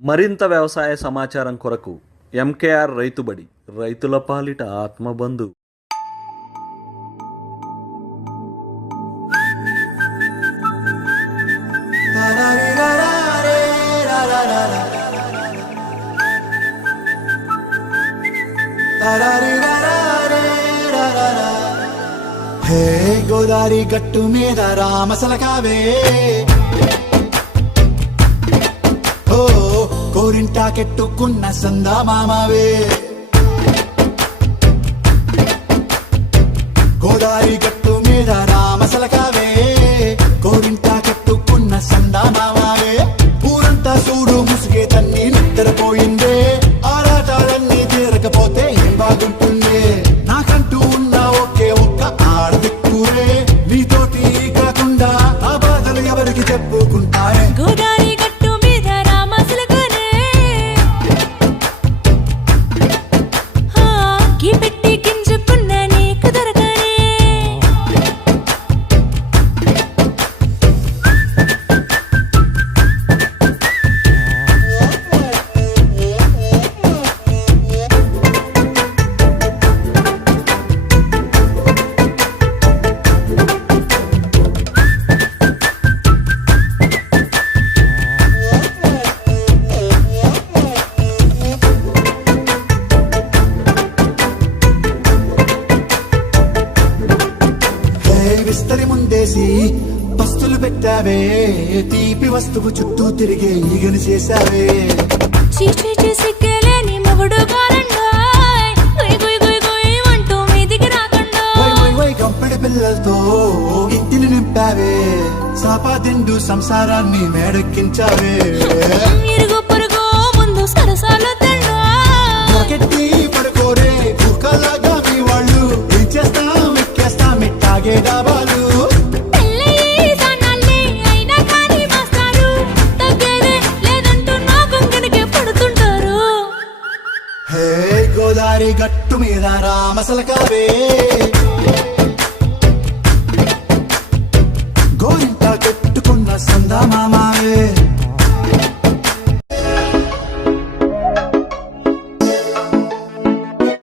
మరింత వ్యవసాయ సమాచారం కొరకు ఎంకేఆర్ రైతుబడి, రైతుల పాలిట ఆత్మబంధు. హే గోదారి గట్టు మీద రామసలకావే, ఓ కోరింటాకెట్టుకున్న సందా మామావే. గోదారి గట్టు మీద రామసలకావే, కోరింటాకెట్టుకున్న సందా మామావే. ఊరంతా చూడు ముసుగే తన్ని నిద్రపోయిందే, ఆరాటాలన్నీ తీరకపోతే ఏం బాగుంటుందే. నాకంటూ ఉన్న ఒకే ఒక్క ఆడదిక్కురే, నీతోటి కాకుండా ఆ బాధలు ఎవరికి చెప్పుకుంటారే. గోదారి గట్టు మీద రామసలకనే, గీ పెట్టి గింజుకున్న నీకు దొరకనే. విస్తరి ముందేసి పస్తులు పెట్టావే, తీపి వస్తువు చుట్టూ తిరిగే ఈగని చేశావే. చీచీ సిగ్గలేని మొగుడు గారండాయ్, గుయ్ గుయ్ గుయ్ గుయ్ అంటూ మీదికి రాకుండా. వై వై వై గంపెడి పిల్లలతో ఇంటిని నింపావే, సాపాదిండు సంసారాన్ని మేడెక్కించావే. ఇరుగు పొరుగు ముందు సరసాలు తండా, మొకెట్టి పడుకోరే కుక్కలాగా మీ వాళ్ళు, ఏం చేస్తాం ఎక్కేస్తాం ఎట్టాగే డాబాలు. పెళ్ళయి సన్నాళ్ళే అయినా కానీ మాస్తారు, తగ్గేదే లేదంటూ నా కొంగనికే పడుతుంటారు. హే గోదారి గట్టు మీద రామసలకావే,